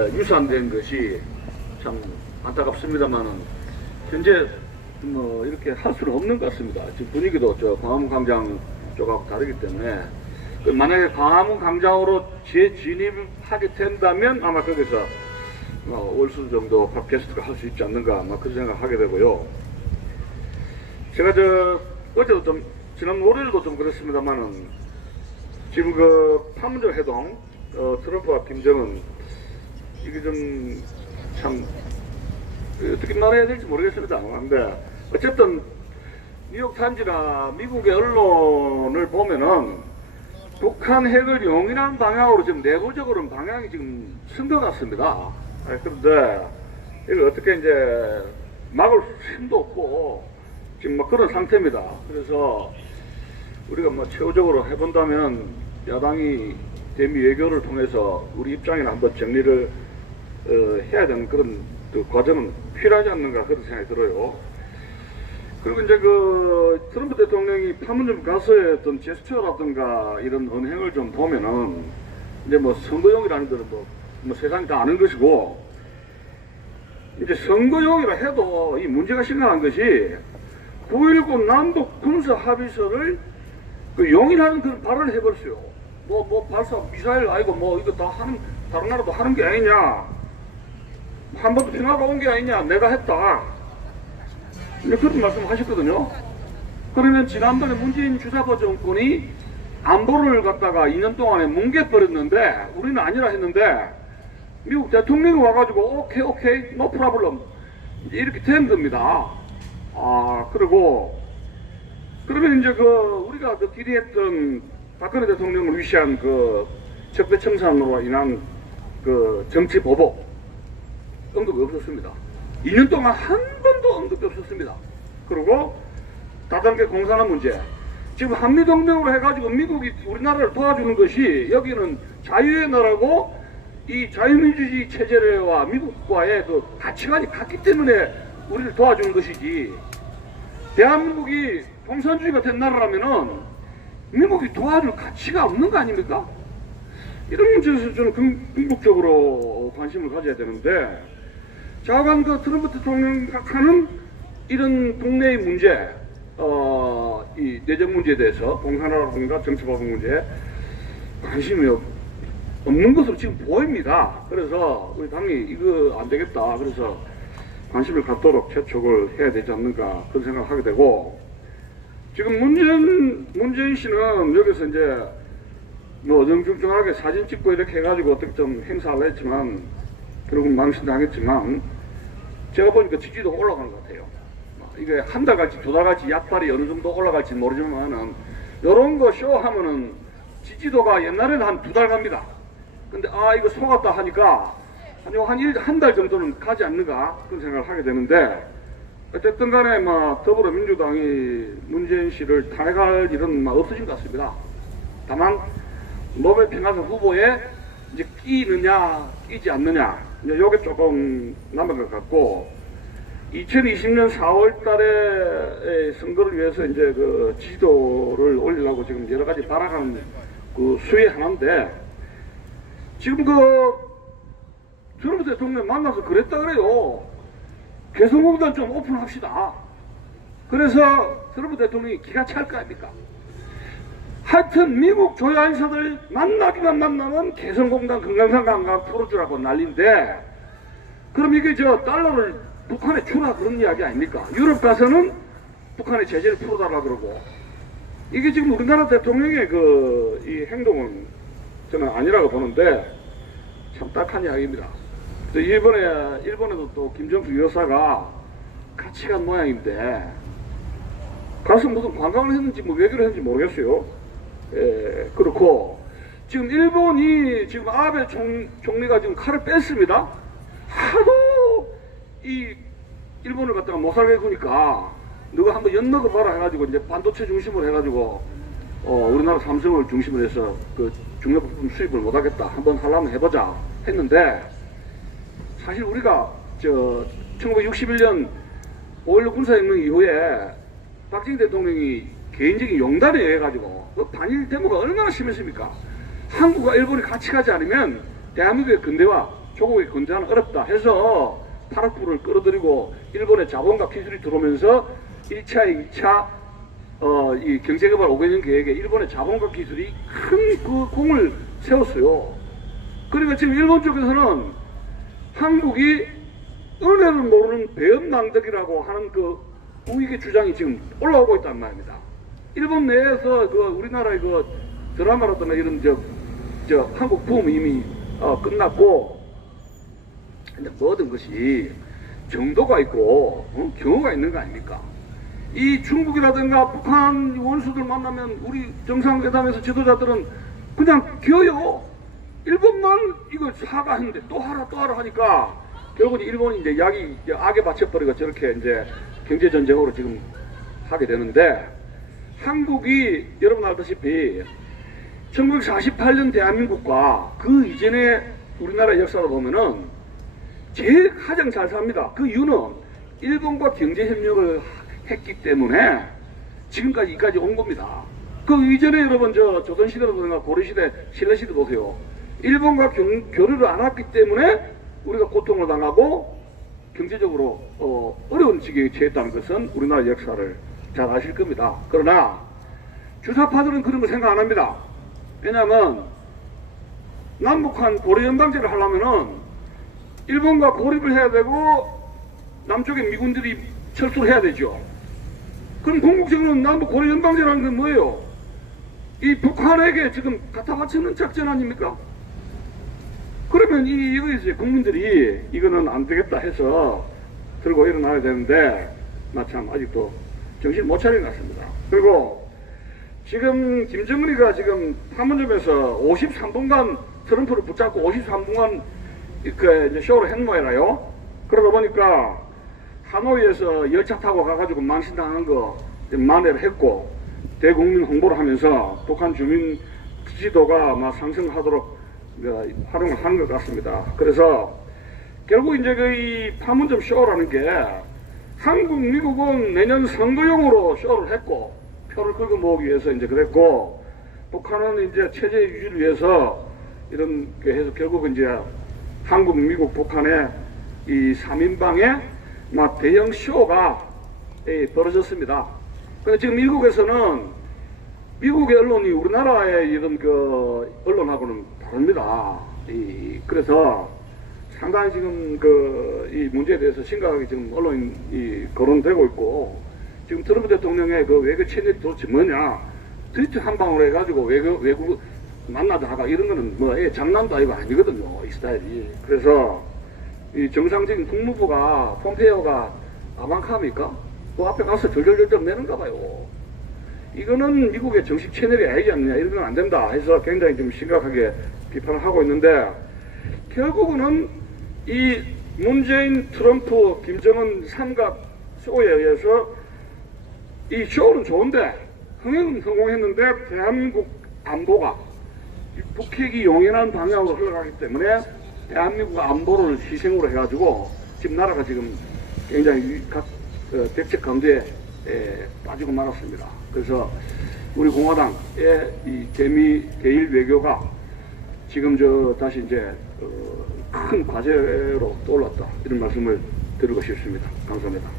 유산된 것이 참 안타깝습니다만은 현재 뭐 이렇게 할 수는 없는 것 같습니다. 지금 분위기도 저 광화문 광장 쪽하고 다르기 때문에 만약에 광화문 광장으로 재진입하게 된다면 아마 거기서 월수 정도 팟캐스트가 할 수 있지 않는가 그런 생각하게 되고요. 제가 어제도 좀 지난 월요일도 좀 그랬습니다만은 지금 그 판문점 회동 트럼프와 김정은 이게 좀 참 어떻게 말해야 될지 모르겠습니다. 근데 어쨌든 뉴욕타임즈나 미국의 언론을 보면은 북한 핵을 용인하는 방향으로 지금 내부적으로는 방향이 지금 쓴 것 같습니다. 그런데 이걸 어떻게 이제 막을 힘도 없고 지금 그런 상태입니다. 그래서 우리가 최후적으로 해본다면 야당이 대미 외교를 통해서 우리 입장이나 한번 정리를 해야 되는 그런 과정은 필요하지 않는가 그런 생각이 들어요. 그리고 이제 트럼프 대통령이 판문점 가서의 어떤 제스처라든가 이런 언행을 좀 보면은 이제 선거용이라는 거는 세상이 다 아는 것이고, 이제 선거용이라 해도 이 문제가 심각한 것이 9.19 남북 군사 합의서를 용인하는 그런 발언을 해버렸어요. 발사 미사일 아니고 이거 다 다른 나라도 하는 게 아니냐. 한 번도 평화가 온 게 아니냐. 내가 했다. 그런 말씀 하셨거든요. 그러면 지난번에 문재인 주사파 정권이 안보를 갖다가 2년 동안에 뭉개버렸는데 우리는 아니라 했는데 미국 대통령이 와가지고 오케이 no problem 이렇게 된 겁니다. 그러면 이제 우리가 기대했던 박근혜 대통령을 위시한 적폐청산으로 인한 정치 보복 언급이 없었습니다. 2년 동안 한 번도 언급이 없었습니다. 그리고 다단계 공산화 문제, 지금 한미동맹으로 해가지고 미국이 우리나라를 도와주는 것이 여기는 자유의 나라고 이 자유민주주의 체제와 미국과의 가치관이 같기 때문에 우리를 도와주는 것이지, 대한민국이 공산주의가 된 나라라면은 미국이 도와줄 가치가 없는 거 아닙니까? 이런 문제에서 저는 궁극적으로 관심을 가져야 되는데, 좌우간 트럼프 대통령 하는 이런 국내의 문제, 이 내정 문제에 대해서 공산화라든가 정치보복 문제에 관심이 없는 것으로 지금 보입니다. 그래서 우리 당이 이거 안 되겠다. 그래서 관심을 갖도록 재촉을 해야 되지 않는가 그런 생각을 하게 되고, 지금 문재인 씨는 여기서 이제 어정쩡하게 사진 찍고 이렇게 해가지고 어떻게 좀 행사를 했지만 결국은 망신당했지만 제가 보니까 지지도가 올라가는 것 같아요. 이게 한 달같이 두 달같이 약발이 어느 정도 올라갈지 모르지만은 요런 거 쇼하면은 지지도가 옛날에는 한 두 달 갑니다. 근데 이거 속았다 하니까 한 달 정도는 가지 않는가 그런 생각을 하게 되는데, 어쨌든 간에 더불어민주당이 문재인 씨를 탄핵할 일은 없어진 것 같습니다. 다만 노벨 평화상 후보에 이제 끼느냐 끼지 않느냐 요게 조금 남은 것 같고, 2020년 4월 달에 선거를 위해서 이제 지지도를 올리려고 지금 여러 가지 발악하는 수위 하나인데, 지금 트럼프 대통령 만나서 그랬다 그래요. 개성공단 좀 오픈합시다. 그래서 트럼프 대통령이 기가 찰 거 아닙니까? 하여튼 미국 조야인사들 만나기만 만나면 개성공단 금강산 관광 풀어주라고 난리인데, 그럼 이게 달러를 북한에 주라 그런 이야기 아닙니까? 유럽 가서는 북한의 제재를 풀어달라 그러고, 이게 지금 우리나라 대통령의 이 행동은 저는 아니라고 보는데 참 딱한 이야기입니다. 일본에도 또 김정수 여사가 같이 간 모양인데 가서 무슨 관광을 했는지 외교를 했는지 모르겠어요. 그렇고 지금 일본이 지금 아베 총리가 지금 칼을 뺐습니다. 하도 이 일본을 갖다가 못 살게 구니까 누가 한번 엿먹어 봐라 해가지고 이제 반도체 중심으로 해가지고 우리나라 삼성을 중심으로 해서 중요 부품 수입을 못 하겠다. 한번 하려면 해보자 했는데, 사실 우리가 1961년 5.16 군사혁명 이후에 박정희 대통령이 개인적인 용단에 의해 가지고 반일 데모가 얼마나 심했습니까? 한국과 일본이 같이 가지 않으면 대한민국의 근대화 조국의 건재는 어렵다 해서 8억 불을 끌어들이고 일본의 자본과 기술이 들어오면서 1차, 2차 이 경제개발 5개년 계획에 일본의 자본과 기술이 큰 그 공을 세웠어요. 그러니까 지금 일본 쪽에서는 한국이 은혜를 모르는 배은망덕이라고 하는 그 우익의 주장이 지금 올라오고 있단 말입니다. 일본 내에서 그 우리나라의 그 드라마라든가 이런 한국 붐 이미 끝났고 이제 모든 것이 정도가 있고 경우가 있는 거 아닙니까? 이 중국이라든가 북한 원수들 만나면 우리 정상회담에서 지도자들은 그냥 겨요. 일본만 이걸 사과했는데 또 하라 하니까 결국 일본이 이제 악에 받쳐버리고 저렇게 이제 경제전쟁으로 지금 하게 되는데, 한국이 여러분 알다시피 1948년 대한민국과 그 이전의 우리나라 역사를 보면은 제일 가장 잘 삽니다. 그 이유는 일본과 경제협력을 했기 때문에 지금까지 이까지 온 겁니다. 그 이전에 여러분 조선시대라든가 고려시대, 신라시대 보세요. 일본과 교류를 안 했기 때문에 우리가 고통을 당하고 경제적으로 어려운 지경에 처했다는 것은 우리나라 역사를 잘 아실 겁니다. 그러나 주사파들은 그런 거 생각 안 합니다. 왜냐하면 남북한 고려연방제를 하려면은 일본과 고립을 해야 되고 남쪽에 미군들이 철수를 해야 되죠. 그럼 궁극적으로 남북 고려연방제라는 건 뭐예요? 이 북한에게 지금 갖다 바치는 작전 아닙니까? 그러면 이거 이제 국민들이 이거는 안 되겠다 해서 들고 일어나야 되는데 참 아직도 정신 못 차린 것 같습니다. 그리고 지금 김정은이가 지금 판문점에서 53분간 트럼프를 붙잡고 53분간 이제 쇼를 했는 모양이라요. 그러다 보니까 하노이에서 열차 타고 가가지고 망신당한 거 만회를 했고 대국민 홍보를 하면서 북한 주민 지지도가 막 상승하도록 활용을 하는 것 같습니다. 그래서 결국 이제 이 판문점 쇼라는 게 한국, 미국은 내년 선거용으로 쇼를 했고 표를 긁어 모으기 위해서 이제 그랬고, 북한은 이제 체제 유지를 위해서 이런 게 해서 결국은 이제 한국, 미국, 북한의 이 3인방의 막 대형 쇼가 벌어졌습니다. 근데 지금 미국에서는 미국의 언론이 우리나라의 이런 그 언론하고는 다릅니다. 그래서 상당히 지금 이 문제에 대해서 심각하게 지금 언론이 거론되고 있고, 지금 트럼프 대통령의 그 외교 채널이 도대체 뭐냐, 트위터 한 방으로 해가지고 외국 만나자 하가 이런 거는 뭐 장난도 아니거든요, 이 스타일이. 그래서 이 정상적인 국무부가 폼페이오가 아방카입니까? 그 앞에 가서 절절절절 내는가 봐요. 이거는 미국의 정식 채널이 아니지 않느냐, 이런 건 안 된다 해서 굉장히 좀 심각하게 비판을 하고 있는데, 결국은 이 문재인, 트럼프, 김정은 삼각 쇼에 의해서 이 쇼는 좋은데 흥행은 성공했는데 대한민국 안보가 북핵이 용인한 방향으로 흘러가기 때문에 대한민국 안보를 희생으로 해가지고 지금 나라가 지금 굉장히 대책 강도에 빠지고 말았습니다. 그래서 우리 공화당의 이 대일 외교가 지금 다시 이제 큰 과제로 떠올랐다, 이런 말씀을 드리고 싶습니다. 감사합니다.